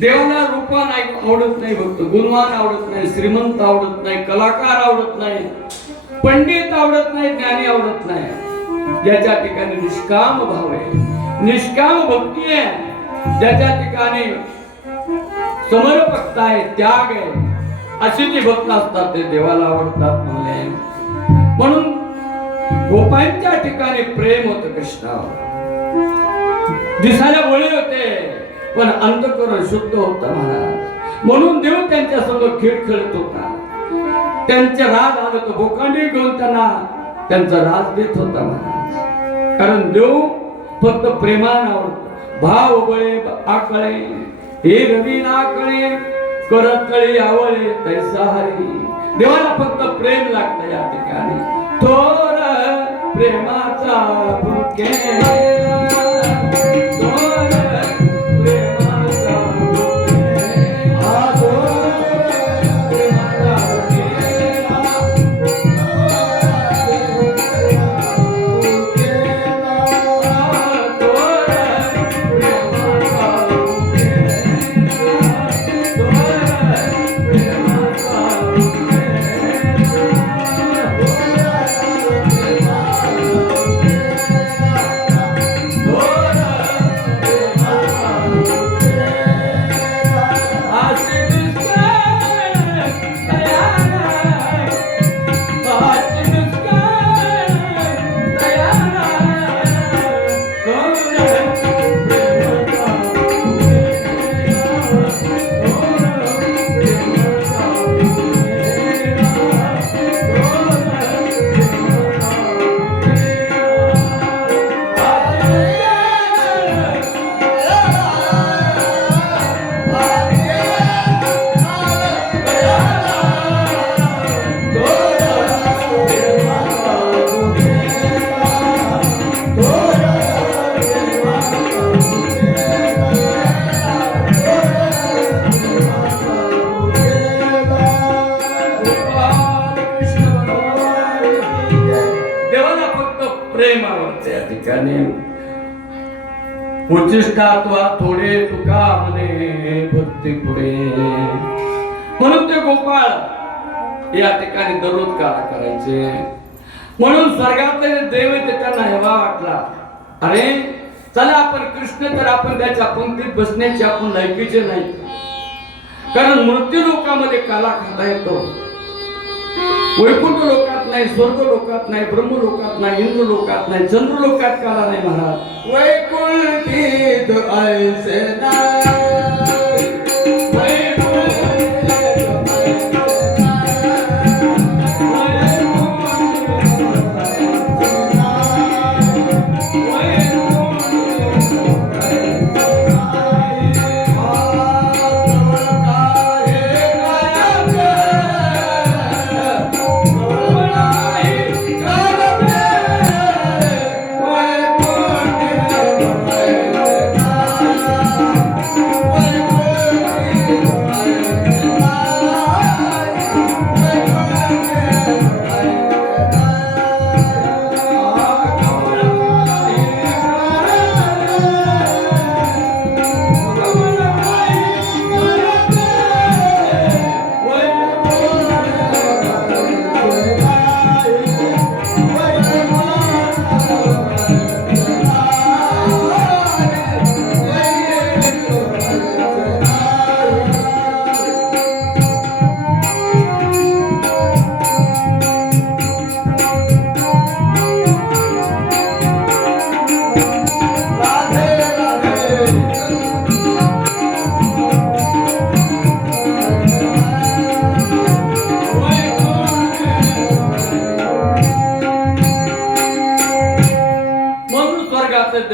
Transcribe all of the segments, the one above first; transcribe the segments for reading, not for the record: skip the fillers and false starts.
देवाला रूपा नाही आवडत नाही, भक्त गुणवान आवडत नाही, श्रीमंत आवडत नाही, कलाकार आवडत नाही, पंडित आवडत नाही, ज्ञानी आवडत नाही. ज्याच्या ठिकाणी निष्काम भाव आहे, निष्काम भक्ती आहे, ज्याच्या ठिकाणी समर्पकता आहे, त्याग आहे, असे जे भक्त असतात ते देवाला आवडतात म्हणले. म्हणून गोपांच्या ठिकाणी प्रेम होतं कृष्णावर. दिसायला बोळे होते पण अंतःकरण शुद्ध होता महाराज. म्हणून देव त्यांच्या संग खेळ खेळत होता. त्यांचे राज आलं तर बोकांडी घेऊन त्यांचा राज देत होता महाराज. कारण देव फक्त प्रेमानावर भाव बळे आकळे हे रवी नाकळे करत कळी आवळे तैसा हरी. देवाला फक्त प्रेम लागतं. या ठिकाणी थोर प्रेमाचा बुके उच्चिष्टात्वा थोडे तुका म्हणे भक्ती पुढे. म्हणून ते गोपाळ या ठिकाणी दररोज काळा करायचे. म्हणून स्वर्गातले देव त्यांना हेवा वाटला, अरे चला आपण कृष्ण तर आपण त्याच्या पंक्तीत बसण्याची आपण लायकीचे नाही. कारण मृत्यू लोकामध्ये काला खाता येतो. वैकुंठ लोकात नाही, स्वर्ग लोकात नाही, ब्रह्म लोकात नाही, इंद्र लोकात नाही, चंद्र लोकात काला नाही महाराज. वैकुंठीत ऐसे नाही.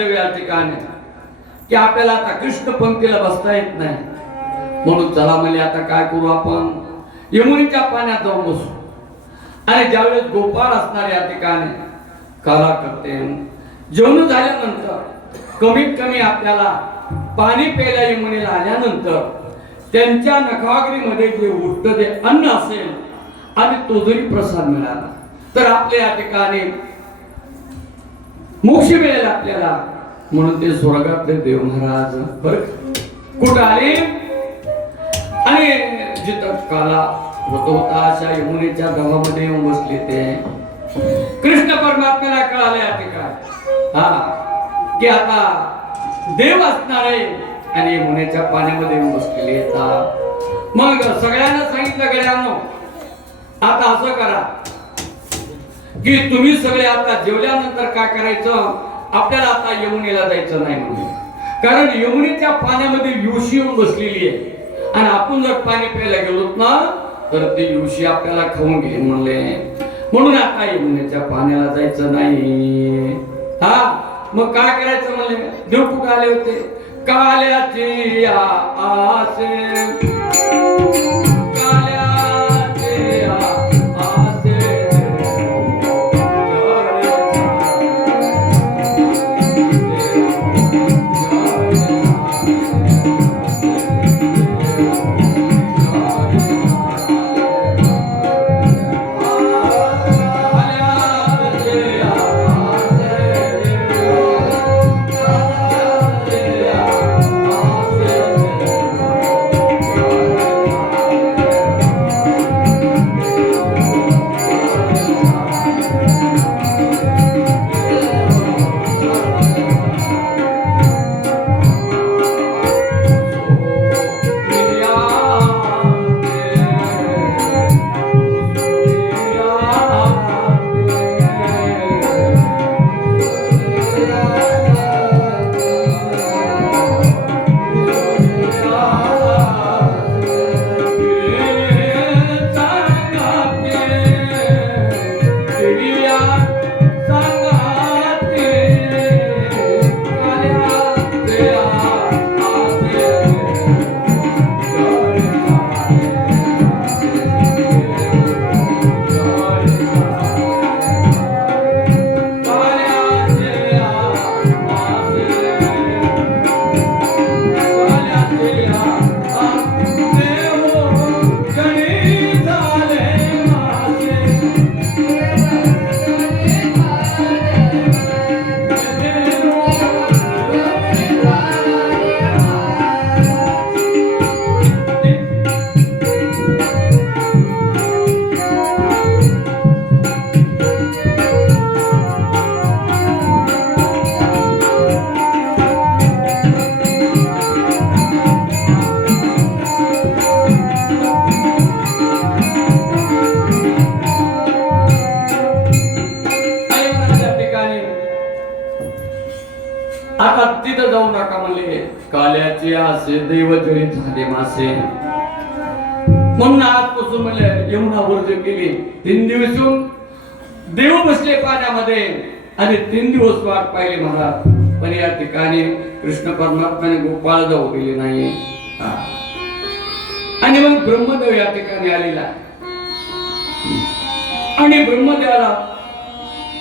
दुर्दैव या ठिकाणी की आपल्याला आता कृष्ण पंक्तीला बसता येत नाही. म्हणून चला म्हणजे आता काय करू, आपण यमुनेच्या पाण्यात जाऊन बसू. आणि ज्यावेळेस गोपाळ असणार या ठिकाणी काला करते, जेवण झाल्यानंतर कमीत कमी आपल्याला पाणी प्यायला यमुनेला आल्यानंतर त्यांच्या नखाग्रीमध्ये जे उठतं ते अन्न असेल आणि तो जरी प्रसाद मिळाला तर आपल्या या ठिकाणी मोक्ष मिळेल आपल्याला. म्हणून ते स्वर्गातले देव महाराज बरं कुठं आले आणि जिथं काला होता अशा यमुनेच्या गावामध्ये येऊन बसले. ते कृष्ण परमात्म्याला कळाले या ठिकाणी की आता देव असणार आहे आणि यमुनेच्या पाण्यामध्ये येऊन बसलेले येतात. मग सगळ्यांना सांगितलं गड्यानो आता असं करा की तुम्ही सगळे आता जेवल्यानंतर काय करायचं, आपल्याला आता यमुनेला जायचं नाही म्हणून. कारण यमुनेच्या पाण्यामध्ये युशी येऊन बसलेली आहे आणि आपण जर पाणी प्यायला गेलोत ना तर ते युशी आपल्याला खाऊन घेईन म्हणले. म्हणून आता यमुनेच्या पाण्याला जायचं नाही. मग काय करायचं म्हणले, देव कुठं आले होते, काल्याची आसे आता तिथं जाऊ नका म्हणले, काल्याचे आसे दैव जळीत झाले मासे. म्हणून आजपासून म्हणले यमुना वर्ज केली. 3 दिवस येऊन देव बसले पाण्यामध्ये आणि 3 दिवस वाट पाहिली महाराज. पण या ठिकाणी कृष्ण परमात्म्याने गोपाळ जाऊ दिले नाही. आणि मग ब्रह्मदेव या ठिकाणी आलेला आणि ब्रह्मदेवाला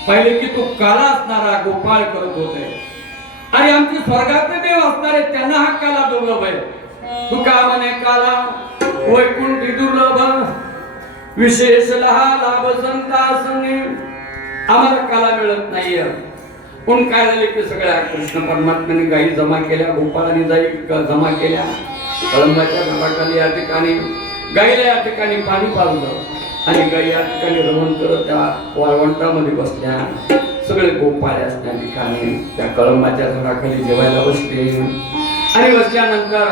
पाहिले की तो काला असणारा गोपाळ करत होते. अरे आमचे स्वर्गातले देव असणारे त्यांना हा काला दुर्लभ आहे. तू का म्हणे काला वैकुंठी दुर्लभ विशेष लाभ संतासने आम्हाला काला मिळत नाहीये. पण काय झाले की सगळ्या कृष्ण परमात्म्याने गायी जमा केल्या, गोपाळाने गायी जमा केल्या. कळंबाच्या झाडाखाली या ठिकाणी गायीला या ठिकाणी पाणी पाजलं आणि गायी या ठिकाणी रमण करत त्या वाळवंटामध्ये बसल्या. सगळे गोपाळे असल्या ठिकाणी त्या कळंबाच्या झाडाखाली जेवायला बसले आणि बसल्यानंतर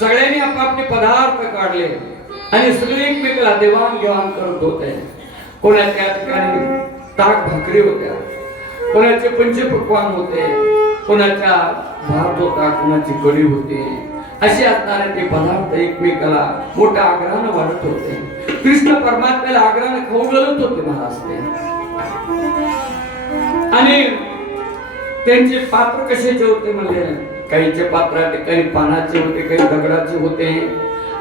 सगळ्यांनी आपापले पदार्थ काढले आणि सगळे एकमेकाला देवाणघेवाण करत होते. कोणाच्या ठिकाणी ताक भाकरी होत्या, कोणाचे पंचपक्वान होते, कोणाच्या भात होता, कोणाची कढी होती. असे असणारे ते पदार्थ एकमेकाला मोठ्या आग्रहानं वाढत होते. कृष्ण परमात्म्याला आग्रहानं खाऊ घालत होते महाराज ते. आणि त्यांचे पात्र कशाचे होते म्हणले, काहीचे पात्र काही पानाचे होते, काही दगडाचे होते.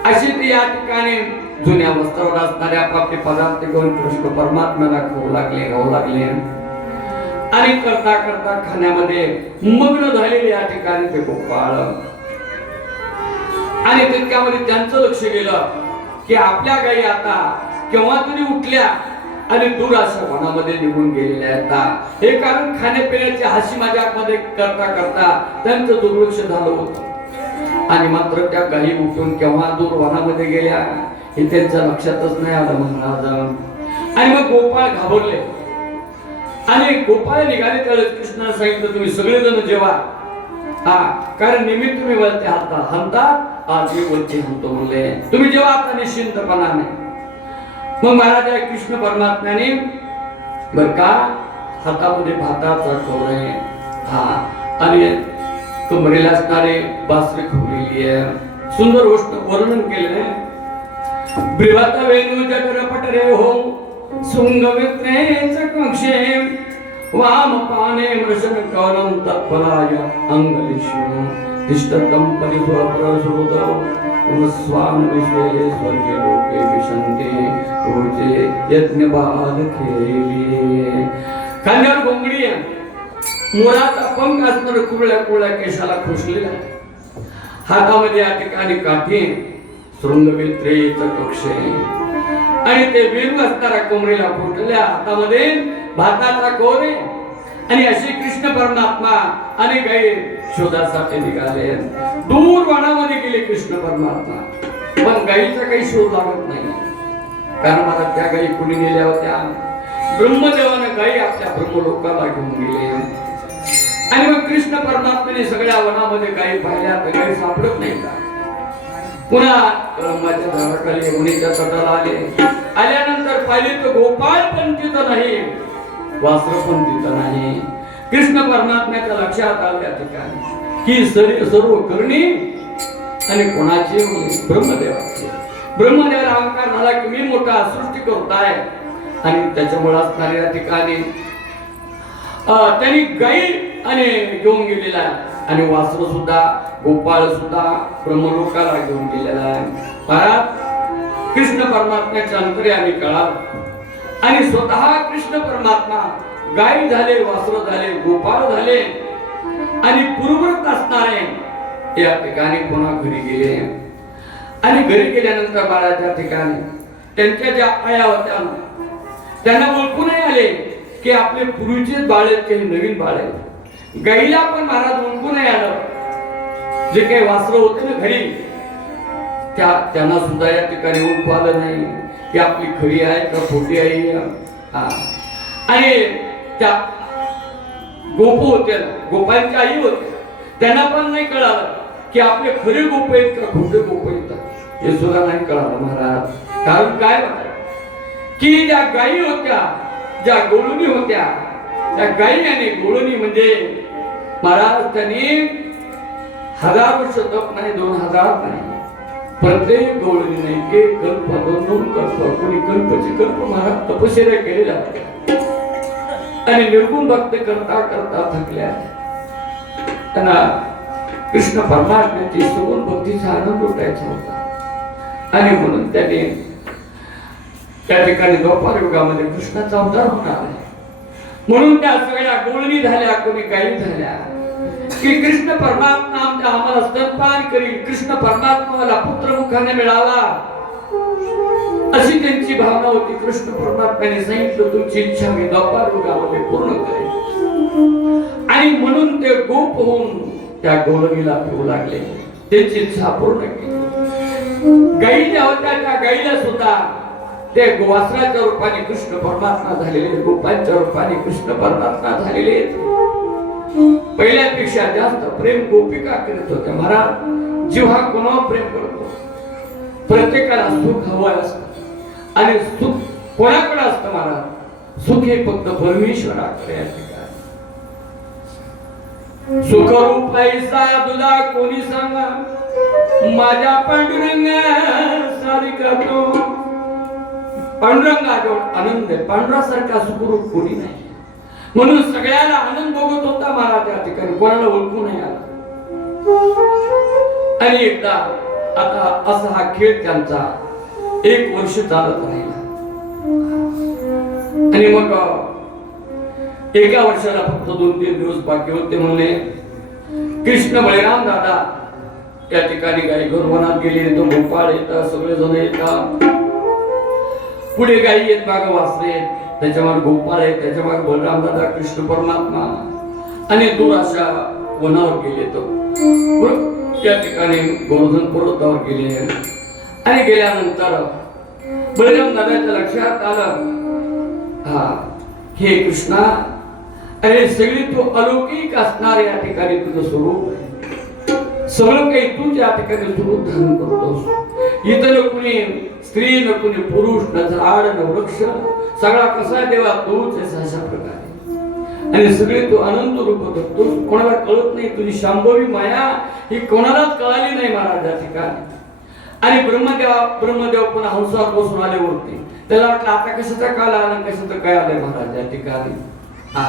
असे ते या ठिकाणी जुन्या वस्त्रावर असणारे आपापले पदार्थ घेऊन कृष्ण परमात्म्याला खाऊ लागले आणि करता करता खाण्यामध्ये मग्न झालेले या ठिकाणी ते गोपाळ. आणि तितक्यामध्ये त्यांचं लक्ष गेलं की आपल्या गायी आता केव्हा तरी उठल्या आणि दूर अशा वनामध्ये निघून गेलेल्या आहेत. हे कारण खाण्यापिण्याची हसी मजाक मध्ये करता करता त्यांचं दुर्लक्ष झालं होतं. आणि मात्र त्या गायी उठून केव्हा दूर वनामध्ये गेल्या हे त्यांच्या लक्षातच नाही आलं महाराज. आणि मग गोपाळ घाबरले आणि गोपाळ निघाले. त्यावेळेस कृष्णाने सांगितलं तुम्ही सगळेजण जेवा, हा कारण निमित्त तुम्ही वरती हंता आज मी वरती हंतो म्हणले, तुम्ही जेव्हा आता निश्चिंतपणाने. मग महाराज कृष्ण परमात्म्याने बर का हातामध्ये भाताचा कवरे हा आणि कमरेला असणारे बासरी खोवलेली आहे. सुंदर गोष्ट वर्णन केलेले. ब्रिवाता वेणू जठर पटरे हो सुंग वित्रेच कक्षे वाम पाने मृषण कवलम तत्फलाय अंगलिष्णु तिष्ठतम परिस्वप्रसुत स्वाम विश्वे स्वर्गे लोके विशंते रोजे यज्ञ बाल खेळले. खांद्यावर घोंगडी आहे, मोराचा पंख असणार, कुरळ्या कुरळ्या केशाला खोसलेला, हातामध्ये या ठिकाणी काठी शृंगवित्रेचा कक्षे आणि ते वेणू असणारा कमरेला फुटलेल्या हातामध्ये भाताचा कोरे. आणि असे कृष्ण परमात्मा आणि गायी शोधासाठी निघाले. दूर वनामध्ये गेले कृष्ण परमात्मा, पण गायीचा काही शोध लागत नाही. कारण मला त्या गायी कुणी नेल्या होत्या, ब्रह्मदेवाने गायी आपल्या ब्रह्मलोकाला घेऊन गेले. आणि मग कृष्ण परमात्म्याने सगळ्या वनामध्ये गायी पाहिल्या तर गायी सापडत नाही का. पुन्हा ब्रह्माच्या झाडाखाली यमुनेच्या तटाला आले. आल्यानंतर पाहिले तर गोपाळ पण तिथं नाही, वासर पण तिथं नाही. कृष्ण परमात्म्याच्या लक्षात आलं त्या ठिकाणी की सर्व करणी आणि कोणाची ब्रह्मदेवाची. ब्रह्मदेवाला अहंकार झाला की मी मोठा सृष्टी करताय आणि त्याच्यामुळे असणाऱ्या या ठिकाणी त्यांनी गायी आणि घेऊन गेलेला आहे आणि वासर सुद्धा गोपाळ सुद्धा ब्रह्मलोकाला घेऊन गेलेला आहे. महाराज कृष्ण परमात्म्याच्या अंतर्यामी कळालं आणि स्वतः कृष्ण परमात्मा गायी झाले, वासर झाले, गोपाळ झाले आणि पूर्वव्रत असणारे या ठिकाणी पुन्हा घरी गेले. आणि घरी गेल्यानंतर महाराजच्या ठिकाणी त्यांच्या ज्या आया होत्या त्यांना ओळखून नाही आले की आपले पूर्वीचे बाळ आहेत काही नवीन बाळ आहेत. गाईला पण महाराज ओळखून नाही आलं. जे काही वासरं होते ना घरी त्यांना सुद्धा या ठिकाणी ओळखू आलं नाही की आपली खरी आहे का खोटी आहे. आणि त्या गोप होत्या, गोपांची आई होते, त्यांना पण नाही कळालं की आपले खरे गोप आहेत का खोटे गोप आहेत, हे सुद्धा नाही कळालं महाराज. कारण काय की ज्या गायी होत्या, ज्या गोळणी होत्या, त्या गायी आणि गोळणी म्हणजे महाराज त्यांनी 1000 वर्ष तप नाही, 2000 नाही, प्रत्येक गोळणीने एक कल्प, 2 कल्प, कोणी कल्पची कल्प महाराज तपश्चर्या केलेल्या आणि निर्गुण भक्त करता करता थकल्या. त्यांना कृष्ण परमात्म्याची सगुण भक्तीचा आनंद लुटायचा होता आणि म्हणून त्याने त्या ठिकाणी द्वापार युगामध्ये कृष्णाचा अवतार होणार आहे. म्हणून त्या सगळ्या गोळणी झाल्या, कोणी गायी झाल्या की कृष्ण परमात्मा आम्हाला स्तनपान करील, कृष्ण परमात्मा मला पुत्र मुखाने मिळावा अशी त्यांची भावना होती. कृष्ण परमात्म्याने सांगितलं तुमची इच्छा मी द्वापार युगामध्ये पूर्ण करेन. आणि म्हणून ते गोप होऊन त्या गोळणीला पिऊ लागले, त्यांची इच्छा पूर्ण केली. गायी ज्या होत्या त्या गायीला सुद्धा ते वासराच्या रूपाने कृष्ण परमात्मा झालेले, गोपांच्या रूपाने कृष्ण परमात्मा झालेले. पहिल्यापेक्षा जास्त प्रेम गोपिका करत होत्या. महाराज जीव हा कोणावर प्रेम करतो? प्रत्येकाला सुख हवं असतं आणि सुख कोणाकडे असतं महाराज? सुख हे फक्त परमेश्वराकडे असते. सुख रूप ऐसा तुला कोणी सांगा, माझ्या पांडुरंगा सारी करतो. पांडुरंगाजवळ आनंद आहे, पांडुरासारखा सुखरूप कोणी नाही. म्हणून सगळ्याला आनंद भोगत होता महाराज त्या ठिकाणी, कोणाला ओळखू नाही आला. आणि एकदा आता असा हा खेळ त्यांचा 1 वर्ष चालत राहिला. आणि मग एका वर्षाला फक्त 2-3 दिवस बाकी होते. म्हणले कृष्ण बळीराम दादा त्या ठिकाणी गाई घेऊन वनात गेले. तो गोपाळ येतात, सगळे जण येतात. पुढे गाई येत, मागे वासरे येत, त्याच्यावर गोपाळ आहेत, त्याच्यावर बलराम दादा, कृष्ण परमात्मा आणि दूर अशा वनावर गेले. तो त्या ठिकाणी गोवर्धन पर्वतावर गेले. आणि गेल्यानंतर बलराम दादाच्या लक्षात आलं, हा हे कृष्णा, अरे सगळी तू अलौकिक असणार या ठिकाणी तुझं स्वरूप आहे. सगळं काही तू त्या ठिकाणी स्वरूप धारण करतोस. इथं न कुणी स्त्री, न कुणी पुरुष, न झाड, न वृक्ष, सगळा कसा देवा तूच आहेस अशा प्रकारे. आणि सगळे तू अनंत रूप धरतोस. कोणाला कळत नाही तुझी शांभवी माया ही कोणालाच कळाली नाही महाराज या ठिकाणी. आणि ब्रह्मदेव पण हंसावर बसून आले वरती. त्याला वाटलं आता कशाचा काल आला, कशाचं काय आलंय महाराज या ठिकाणी. हा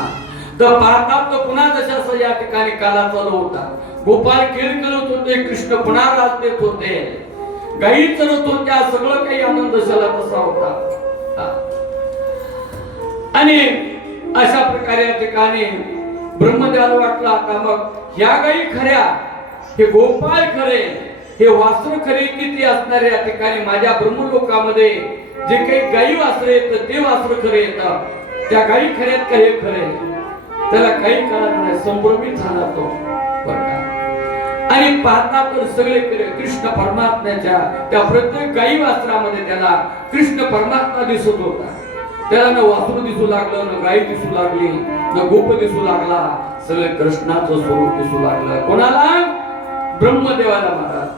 तर पाहतात तर पुन्हा जशास या ठिकाणी काला चालू होता. गोपाळ खेळ करत होते, कृष्ण पुन्हा राज देत होते, गाई चरत होत्या, सगळं काही आनंद झाला तसा होता. आणि अशा प्रकारे या ठिकाणी ब्रह्मदेवाला वाटलं आता मग ह्या गाई खऱ्या, हे गोपाळ खरे, हे वासर खरे किती असणारे या ठिकाणी माझ्या ब्रह्मलोकामध्ये जे काही गाई वासरे येतात ते वासर खरे येतात. त्या गाई खऱ्यात का हे खरे, त्याला काही कळत नाही, संभ्रमित झाला तो बरं का. आणि पाहता तर सगळे कृष्ण परमात्म्याच्या त्या प्रत्येक गाई वासरामध्ये त्याला कृष्ण परमात्मा दिसत होता. त्याला न वासरू दिसू लागलं, न गाई दिसू लागली, न गोप दिसू लागला, सगळे कृष्णाचं स्वरूप दिसू लागलं. कोणाला? ब्रह्मदेवाला महाराज.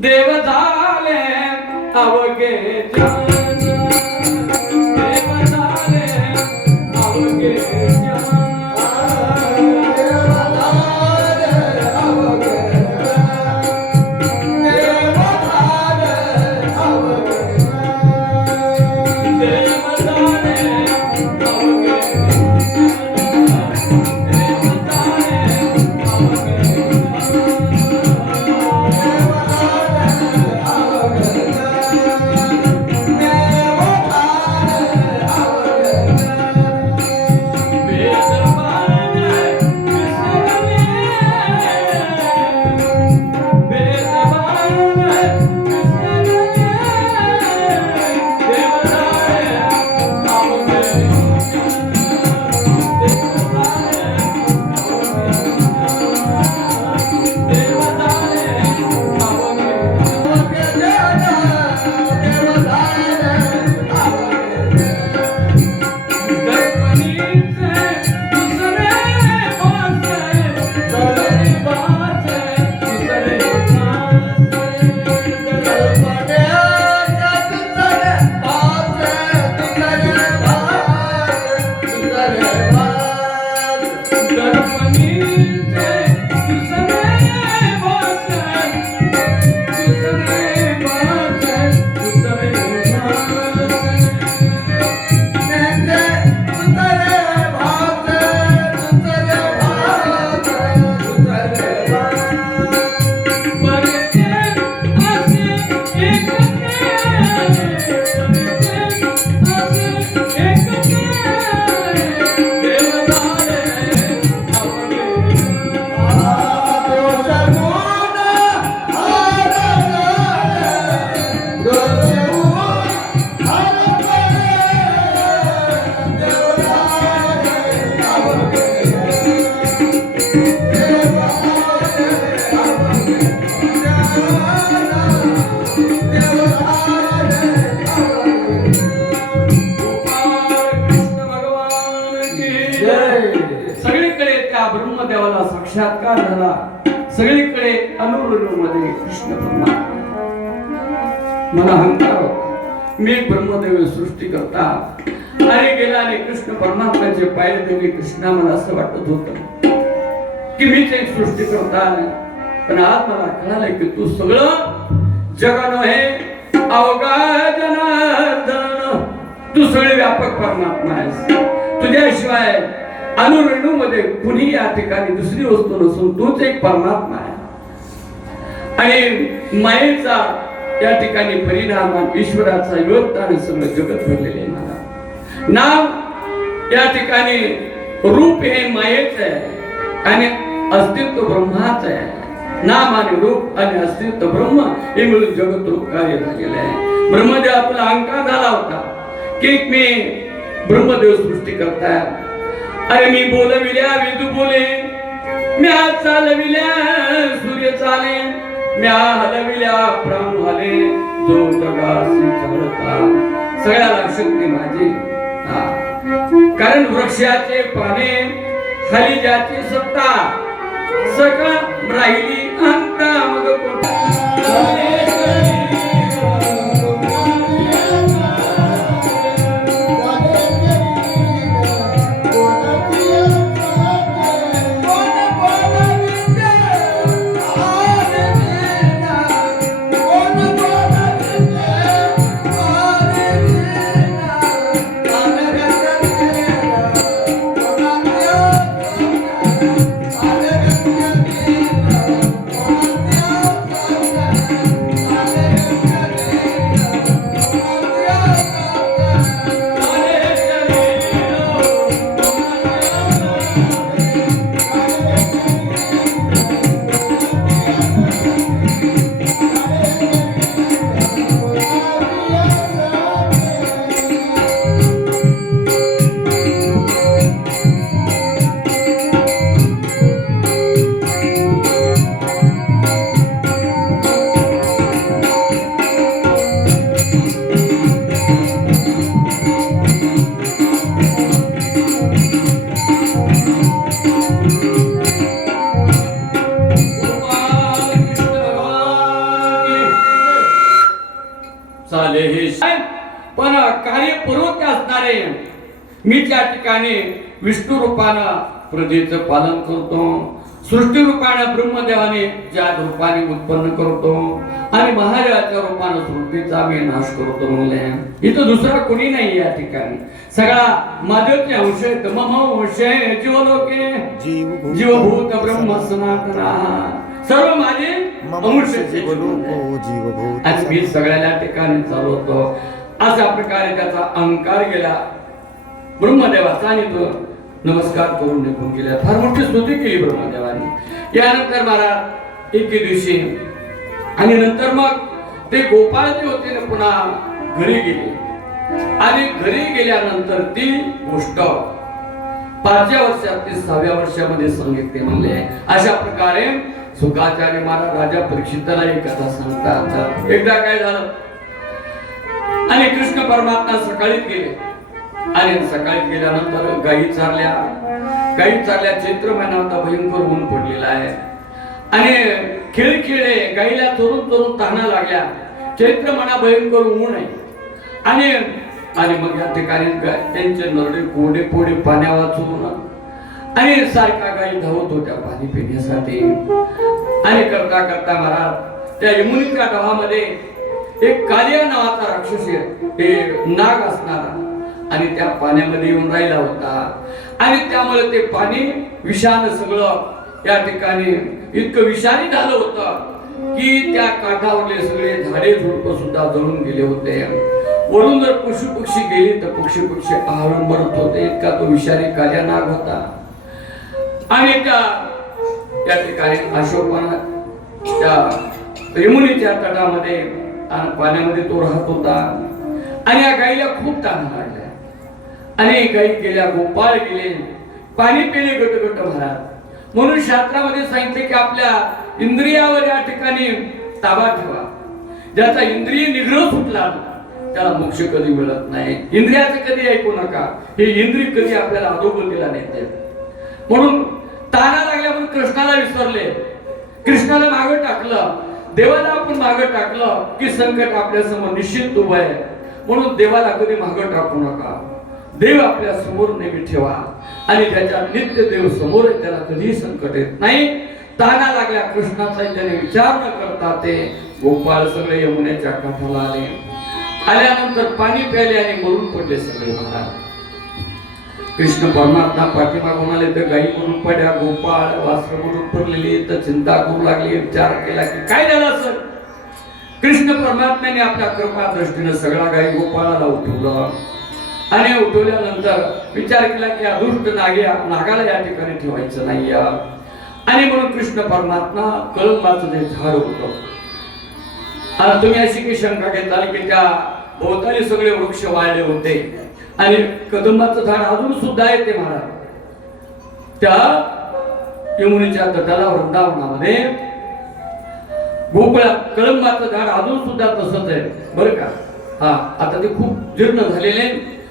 देव झाले अवघे जन, देव झाले अवघे जन. सगळीकडे त्या ब्रह्मदेवाला साक्षात्कार झाला. सगळीकडे अनुरूमध्ये कृष्ण परमात्मा. मला अहंकार होता, मी ब्रह्मदेव सृष्टी करता आणि गेला आणि कृष्ण परमात्म्याचे पाय देवी कृष्णा. मला असं वाटत होतं की मीच एक सृष्टी करता, पण आज मला कळालं की तू सगळं जग नव्हे अवघा जनार्दन, तू सगळे व्यापक परमात्मा आहेस. तुझ्याशिवाय अनुरेणू मध्ये कुणी या ठिकाणी दुसरी वस्तू नसून तूच एक परमात्मा आहे. आणि मायेचा या ठिकाणी परिणाम ईश्वराचा योगदान सगळं जगत भरलेले आहे. मला नाव या ठिकाणी रूप हे मायेचं आहे आणि अस्तित्व ब्रह्माचं आहे. नाम आणि रूप आणि अस्तित्व ब्रह्म हे मिळून जगत रूप कार्य झालेलं आहे. ब्रह्मदेव आपला अहंकार झाला होता की मी ब्रह्मदेव सृष्टी करताय. अरे मी बोलविल्या वेदू बोले, मी हात चालविल्या सूर्य चाले, मी हलविल्या प्राण झाले, जो जगासी चालता सगळ्याला शक्ती माझी. कारण वृक्षाचे पाने खाली ज्याची सत्ता, सकळ राहिली अंत मग कोण. पण कार्यपूर्वक असणारे मी त्या ठिकाणी विष्णू रूपानं प्रजेचं पालन करतो, सृष्टी रूपानं ब्रह्मदेवाने ज्या रूपाने उत्पन्न करतो आणि महादेवाच्या रूपानं सृष्टीचा मी नाश करतो म्हणले. इथं दुसरा कोणी नाही या ठिकाणी. सगळा महादेवचे अंश आहेत. मम अंश जीवलोके जीवभूत ब्रह्म सनातना, सर्व माझे अंश जीवभूत. आज मी सगळ्या ठिकाणी चालवतो. अशा प्रकारे त्याचा अहंकार गेला ब्रह्मदेवाचा आणि तो नमस्कार करून निघून गेला. फार मोठी स्तुती केली ब्रह्मदेवाने. यानंतर मला एके दिवशी आणि नंतर मग ते गोपाळ जे होते ना पुन्हा घरी गेले आणि घरी गेल्यानंतर ती गोष्ट 5व्या वर्षात ते 6व्या वर्षामध्ये सांगितले म्हणले. अशा प्रकारे सुखाचार्य महाराज राजा परीक्षिताला एक कथा सांगतात. एकदा काय झालं आणि कृष्ण परमात्मा सकाळीच गेले आणि सकाळीत गेल्यानंतर गायी चारल्या. चैत्र महिना होता, भयंकर ऊन पडलेला आहे आणि खेळे गाईला चोरून तहाना लागल्या. चैत्र महिना भयंकर ऊन आहे आणि मग या ठिकाणी त्यांचे नरडे कोरडे पोडे पाण्या वाचून आणि सारख्या गायी धावत होत्या पाणी पिण्यासाठी. आणि करता करता महाराज त्या यमुनेच्या गावामध्ये एक कालिया नावाचा राक्षस ते नाग असणारा आणि त्या पाण्यामध्ये येऊन राहिला होता आणि त्यामुळे ते पाणी विषानं सगळं या ठिकाणी इतकं विषारी झालं होतं की त्या काठावरले सगळे झाडे झुडपं सुद्धा जळून गेले होते. वरून जर पक्षी गेली तर पक्षी आहारून मरत होते. इतका तो विषारी कालिया नाग होता. आणि त्या ठिकाणी अशोकवना त्या यमुनेच्या तटामध्ये पाण्यामध्ये तो राहत होता आणि या गाईला खूप तहान लागल्या आणि गाई गेल्या, गोपाळ गेले, पाणी पिले गटगट भरात. म्हणून शास्त्रामध्ये सांगितले की आपल्या इंद्रियावर या ठिकाणी ताबा ठेवा. ज्याचा इंद्रिय निग्रह सुटला त्याला मोक्ष कधी मिळत नाही. इंद्रियाचे कधी ऐकू नका. हे इंद्रिय कधी आपल्याला अधोगतीला नेते. म्हणून ताना लागल्या म्हणून कृष्णाला विसरले, कृष्णाला मागं टाकलं, देवाला आपण मागं टाकलं की संकट आपल्या समोर निश्चित उभं आहे. म्हणून देवाला कधी मागं टाकू नका. देव आपल्या समोर नेहमी ठेवा आणि त्याच्या नित्य देव समोर त्याला कधीही संकट येत नाही. ताना लागल्या कृष्णाचा त्याने विचार न करता ते गोपाळ सगळे यमुनेच्या काठाला आले. आल्यानंतर पाणी प्याले आणि मरून पडले सगळे महाराज. कृष्ण परमात्मा पाठीमागून आले तर गाई म्हणून पड्या, गोपाळ वासर म्हणून पडलेली, तर चिंता करू लागली. विचार केला की काय झालं असं. कृष्ण परमात्म्याने आपल्या कृपा दृष्टीने सगळा गाई गोपाळाला उठवलं आणि उठवल्यानंतर विचार केला की अदृष्ट नागाला या ठिकाणी ठेवायचं नाही. आणि म्हणून कृष्ण परमात्मा कळंबाचं जे झाड होतं, आता तुम्ही अशी काही शंका घेताल की त्या भोवताली सगळे वृक्ष वाळले होते आणि कदंबाचं झाड अजून सुद्धा आहे ते महाराज. त्या यमुनेच्या तटाला वृंदावनामध्ये गोकुळा कळंबाचं झाड अजून सुद्धा तसंच आहे बरं का. हा आता ते खूप जीर्ण झालेले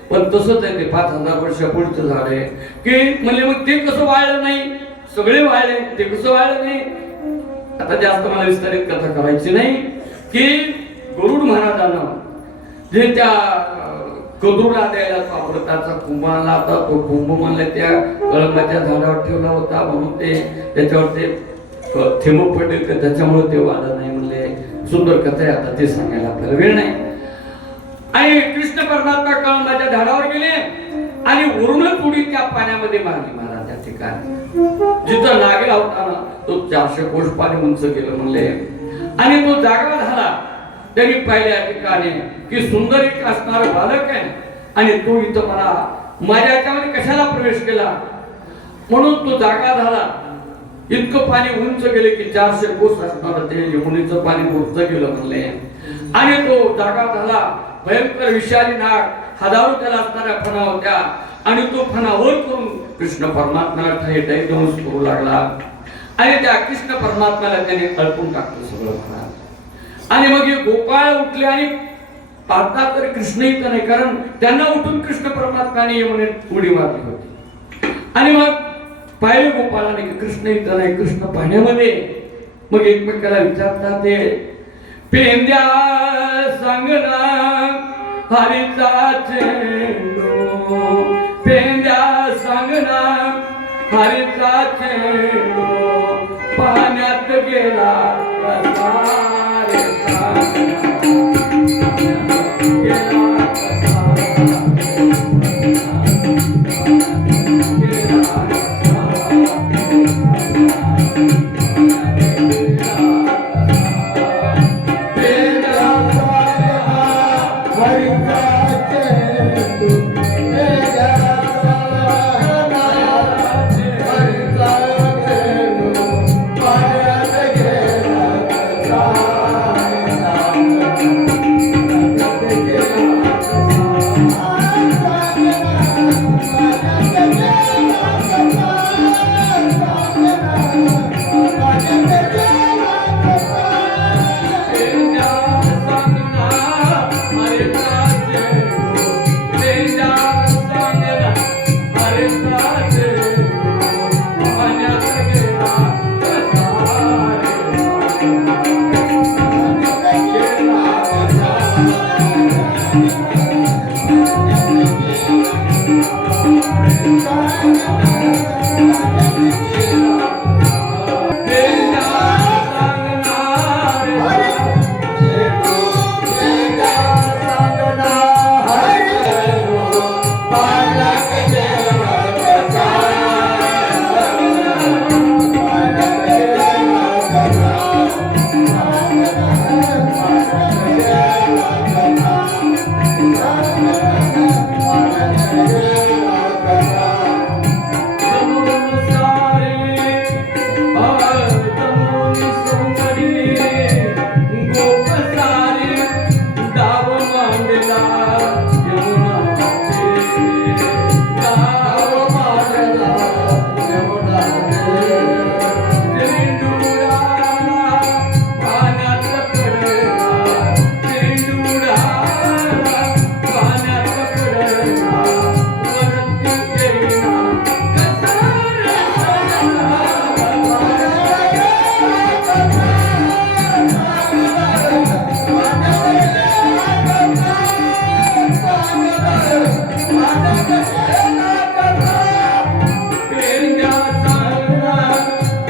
पण तसंच आहे ते. 5000 वर्षापूर्वीचं झाड आहे की म्हणजे मग ते कसं वाळलं नाही, सगळे वाळले, ते कसं वाळलं नाही. आता जास्त मला विस्तारित कथा करायची नाही की गरुड महाराजांना जे त्या कदरूला द्यायला वापरताचा कुंभ आणला होता, तो कुंभ म्हणले त्या कळंबाच्या झाडावर ठेवला होता म्हणून ते त्याच्यावर ते थेंब पडले तर त्याच्यामुळे ते वाढत नाही म्हणले. सुंदर कथा आहे, आता ते सांगायला आपल्याला वेळ नाही. आणि कृष्ण परमात्मा कळंबाच्या झाडावर गेले आणि वरूनच उडी त्या पाण्यामध्ये मारली महाराज. त्या ठिकाणी जिथं लागला होता ना तो 400 कोस पाणी उंच गेलं म्हणले. आणि तो जागा झाला. त्यांनी पाहिल्या ठिकाणी की सुंदर एक असणारा बालक आहे आणि तो इथं मला माझ्या याच्यामध्ये कशाला प्रवेश केला म्हणून तो जागा झाला. इतकं पाणी उंच गेले की 400 कोस असणार ते यमुनेचं पाणी उंच गेलं म्हणले. आणि तो जागा झाला. भयंकर विषारी नाग, हजारो त्याला असणाऱ्या फणा होत्या आणि तो फणा वर करून कृष्ण परमात्म्याला ठाई देऊन करू लागला. आणि त्या कृष्ण परमात्म्याला त्याने अडकून टाकलं सगळं फणा. आणि मग हे गोपाळ उठले आणि पाहतात तर कृष्ण इथं नाही, कारण त्यांना उठून कृष्ण परमात्म्याने यमुनेत उडी मारली होती. आणि मग पाहिले गोपाळाने की कृष्ण इथं नाही, कृष्ण पाण्यामध्ये. मग एकमेकाला विचारतात ते पेंद्या सांगना हरीचा चेंडू, पेंद्या सांगना हरीचा चेंडू, पाण्यात गेला रे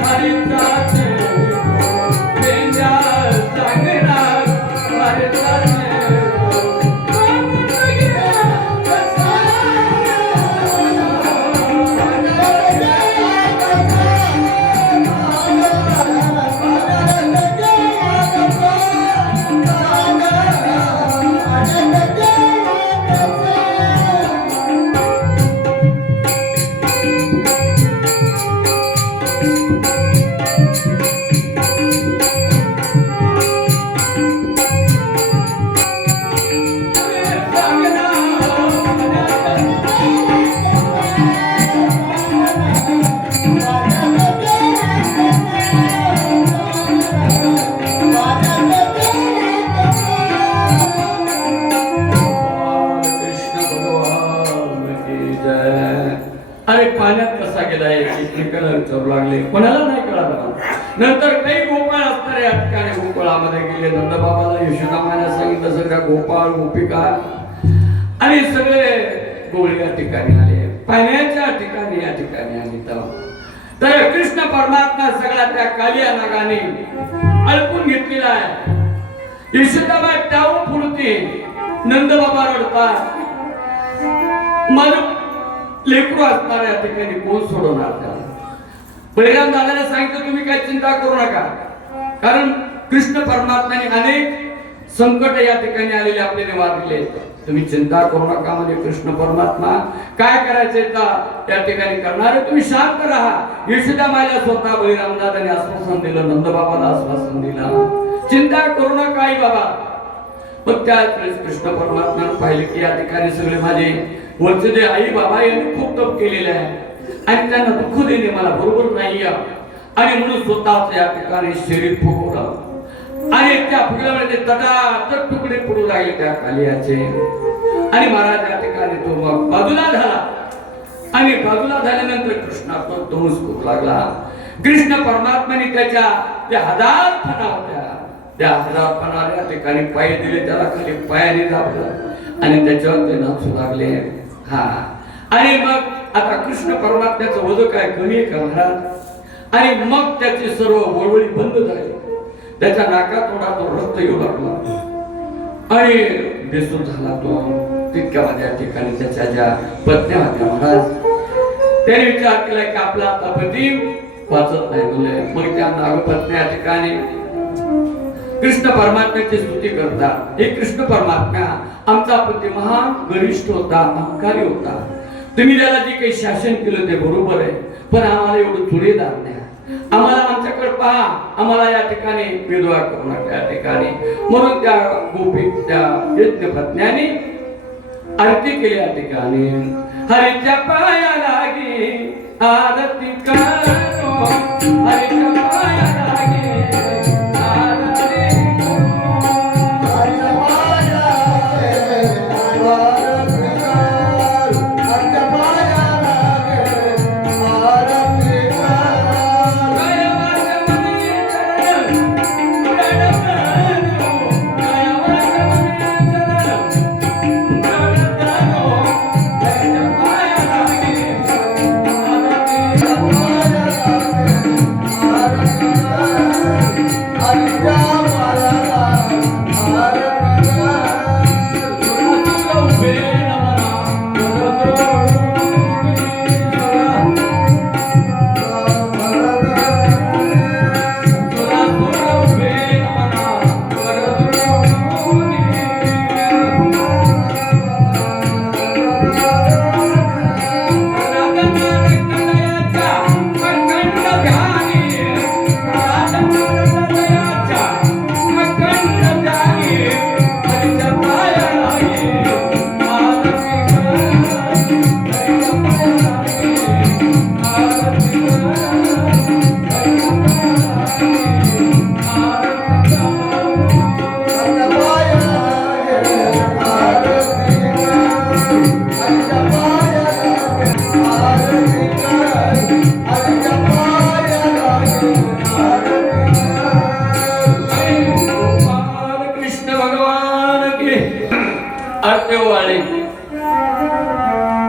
Hare Krishna कृष्ण भगवान की जय. अरे पाण्यात कसा गेलाय एकमेकाला विचारू लागले, कोणाला नाही कळालं. नंतर काही गोपाळ असणारे या ठिकाणी गोकुळामध्ये गेले. नंदबाबाला यशोदामाने सांगितलं सगळ्या गोपाळ गोपिका आणि सगळे गोळे या ठिकाणी आले, पाण्याच्या ठिकाणी या ठिकाणी आले. तर कृष्ण परमात्मा सगळ्या त्या कालिया नागाने अडकून घेतलेला आहे. यशोदाबा टाळून फुलते, नंदबाबा रडतात. माझं लेकरू असणार या ठिकाणी कोण सोडवणार त्याला. बळीराम दादाने सांगितलं तुम्ही काही चिंता करू नका, कारण कृष्ण परमात्म्याने अनेक संकट या ठिकाणी आलेले आपल्याला वाढले. तुम्ही चिंता करू नका. म्हणजे कृष्ण परमात्मा काय करायचंय त्या ठिकाणी करणार आहे. तुम्ही शांत राहा. यशोदा मायला स्वतः बळीराम दादाने आश्वासन दिलं, नंदबाबाला आश्वासन दिलं, चिंता करू नका आई बाबा. पण त्याच वेळेस कृष्ण परमात्म्याने पाहिले की या ठिकाणी सगळे माझे वरचे आई बाबा यांनी खूप तप केलेले आहे आणि त्यांना दुःख देणे मला बरोबर नाही. आणि म्हणून स्वतःच या ठिकाणी शरीर फुगवलं आणि त्या फुगल्यामुळे ते तटातट तुकडे पडू लागले त्या कालियाचे. आणि महाराज या ठिकाणी तो मग बाजूला झाला आणि बाजूला झाल्यानंतर कृष्णाचा धनुष करू लागला. कृष्ण परमात्म्याने त्याच्या त्या हजार फणा होत्या, त्या हजार फणाऱ्या ठिकाणी पाय दिले, त्याला खाली पायाने दाबलं आणि त्याच्यावर ते नाचू लागले. हा आणि मग आता कृष्ण परमात्म्याचं वजन काय कमी आहे का महाराज. आणि मग त्याचे सर्व वळवळी बंद झाले, त्याच्या नाकात तोंडातून रक्त येऊ लागला आणि बेसूर झाला तो. तितक्या त्या ठिकाणी त्याच्या ज्या पत्न्या होत्या महाराज, त्याने विचार केला की आपला आता पती वाचत नाही तुले. मग त्या नागपत्न्या ठिकाणी कृष्ण परमात्म्याची स्तुती करतात. हे कृष्ण परमात्मा आमचा पती महान गरिष्ठ होता, अहंकारी होता. तुम्ही त्याला जे काही शासन केलं ते बरोबर आहे, पण आम्हाला एवढं जुळेदार नाही. आम्हाला आमच्याकडे पहा, आम्हाला या ठिकाणी विधवा करू नका या ठिकाणी. म्हणून त्या गोपी त्या यज्ञ पत्न्याने आरती केली या ठिकाणी. हरीच्या पाया लागी आरती करो, हरीच्या पाया लागी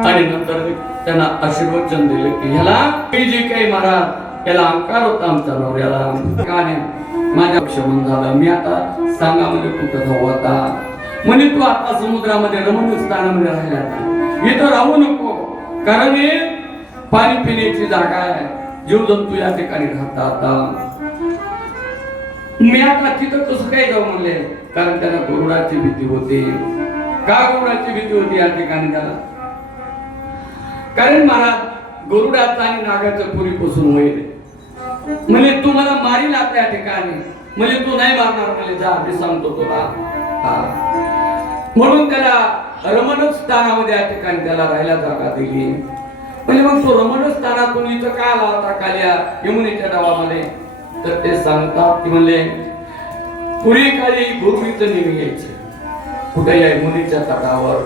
आणि नंतर त्यांना आशीर्वचन दिले की ह्याला मी जे काही महाराज याला अंकार होता आमच्या नवऱ्याला का नाही माझ्या क्षमन झालं. मी आता सांगामध्ये कुठं जाऊ आता. म्हणे तू आता समुद्रामध्ये रमण स्थानामध्ये राहिला आता इथं राहू नको, कारण हे पाणी पिण्याची जागा आहे, जीवजंतू या ठिकाणी राहतात. आता मी आता तिथं कसं काय जाऊ म्हणले, कारण त्याला गरुडाची भीती होती. का गरुडाची भीती होती या ठिकाणी त्याला, कारण महाराज गरुडाचा आणि नागाचं पूर्वीपासून होईल म्हणजे तू मला मारील आता या ठिकाणी, म्हणजे तू नाही मारणार, मला जा मी सांगतो तुला. म्हणून त्याला रमण स्थानामध्ये या ठिकाणी त्याला राहायला जागा दिली. म्हणजे मग तो रमण स्थानातून इथं का आला होता काल्या यमुनेच्या गावामध्ये, तर ते सांगतात की म्हणले पूर्वी काळी गुरु इथं नेहमी यायचे कुठे या यमुनेच्या तटावर,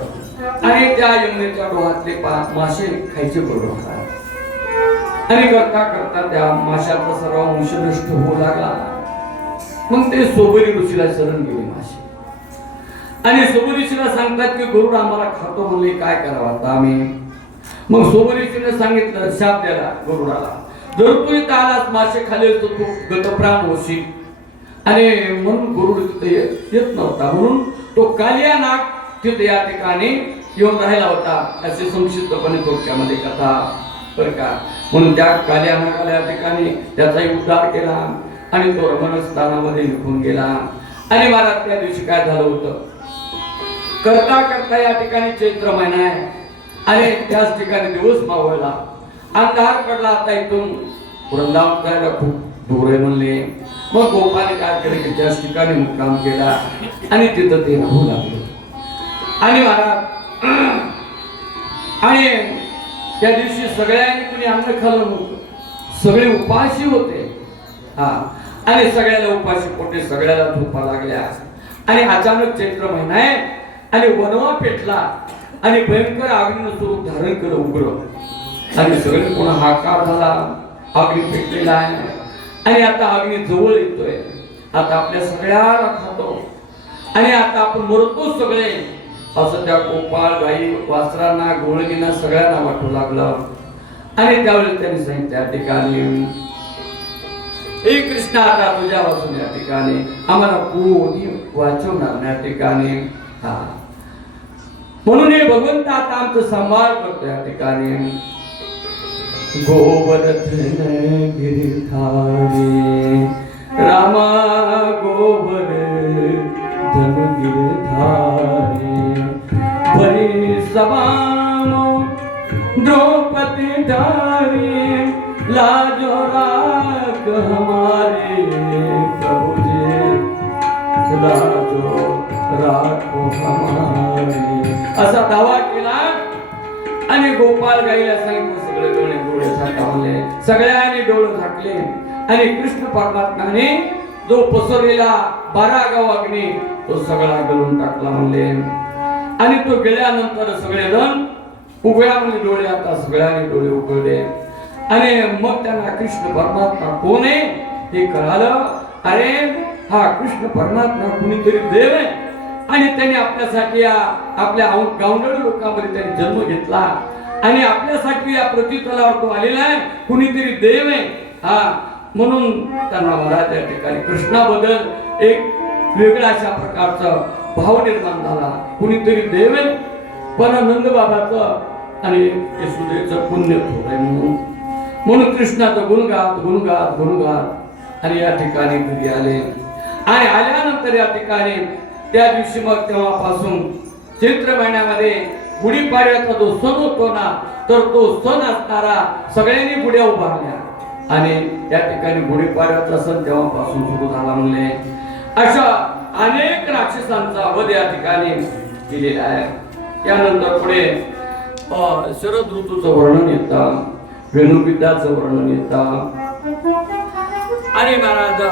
आणि त्या यमुनेच्या डोहातले मासे खायचे बरोबर. आणि करता करता त्या माशाचा सर्व वंश नष्ट होऊ लागला. मग ते सोबरी ऋषीला शरण गेले मासे, आणि सोबरी ऋषीला सांगतात की गुरु आम्हाला खातो म्हणले, काय करावं आता आम्ही. मग सोबरी ऋषीने सांगितलं, शाप द्याला गुरुराला, जर तू इथं आलास मासे खाल्ले तर तू गतप्राण होशील. आणि म्हणून गुरु तिथे येत नव्हता, म्हणून तो कालिया नाग तिथे या ठिकाणी येऊन राहिला होता, असे संक्षिप्तपणे थोडक्यामध्ये कथा बरं का. म्हणून त्या कालिया नागाला या ठिकाणी त्याचाही उद्धार केला आणि तो रमण स्थानामध्ये निघून गेला. आणि महाराज त्या दिवशी काय झालं होतं, करता करता या ठिकाणी चैत्र महिना आहे आणि त्याच ठिकाणी दिवस मावळला, अंधार पडला. आता इथून वृंदावन जायला खूप दूर आहे म्हणले. मग गोपाने काय केलं की त्याच ठिकाणी मुक्काम केला आणि तिथं ते राहू लागले. आणि महाराज आणि त्या दिवशी सगळ्यांनी कुणी अन्न खाल्लं नव्हतं, सगळे उपाशी होते. आणि सगळ्याला उपाशी पोटे सगळ्याला झोपा लागल्या. आणि अचानक चैत्र महिना आहे आणि वनवा पेटला आणि भयंकर अग्नीनं स्वरूप धारण केलं उग्र. आणि सगळे पुन्हा हाकार झाला, अग्नी पेटलेला आहे आणि आता अग्नी जवळ येतोय, आता आपल्या सगळ्याला खातो आणि आता आपण मरतो सगळे, असं त्या गोपाळ गाई वासरांना गोळणींना सगळ्यांना वाटू लागलं. आणि त्यावेळेस त्यांनी सांगितलं त्या ठिकाणी, हे कृष्णा आता तुझ्या वाचून या ठिकाणी आम्हाला कोणी वाचवणार नाही या ठिकाणी. म्हणून हे भगवंत आता आमचं सांभाळ करतो या ठिकाणी. गोवर्धन गिरधारी रामा गोवर्धन गिरधारी भरी सभानो द्रौपदी धारी लाजो राख हमारे प्रभु जी लाजो राखो हमारे, असा दावा केला. आणि गोपाळ गाईला सांगितलं सगळे डोळे झाकले, सगळ्यांनी डोळे झाकले आणि कृष्ण परमात्म्याने जो पसरलेला 12 गाव अग्नी तो सगळा गळून टाकला म्हणले. आणि तो गेल्यानंतर सगळे जण उघड्यामध्ये डोळे, आता सगळ्यांनी डोळे उघडले. आणि मग त्यांना कृष्ण परमात्मा कोण आहे हे कळालं. अरे हा कृष्ण परमात्मा कुणीतरी देव आहे आणि त्यांनी आपल्यासाठी आपल्या गावंढळ लोकांमध्ये त्यांनी जन्म घेतला आणि आपल्यासाठी या पृथ्वीतलावर तो आलेला आहे, कुणीतरी देव आहे. म्हणून त्यांना मला त्या ठिकाणी कृष्णाबद्दल एक वेगळा अशा प्रकारचा भाव निर्माण झाला, कुणीतरी देव आहे. पण नंद बाबाचं आणि यशोदेचं पुण्य थोडं म्हणून कृष्णाचं गुणगात गुणगात गुणगात आणि या ठिकाणी घरी आले. आणि आल्यानंतर या ठिकाणी त्या दिवशी मग तेव्हापासून चैत्र महिन्यामध्ये गुढीपाडव्याचा जो सण होतो ना, तर तो सण असणारा सगळ्यांनी गुढ्या उभारल्या आणि या ठिकाणी गुढीपाडव्याचा सण तेव्हापासून सुरू झाला म्हणले. अशा अनेक राक्षसांचा वध या ठिकाणी केलेला आहे. त्यानंतर पुढे शरद ऋतूचं वर्णन येतं, वेणुविद्याचं वर्णन येतं. आणि महाराज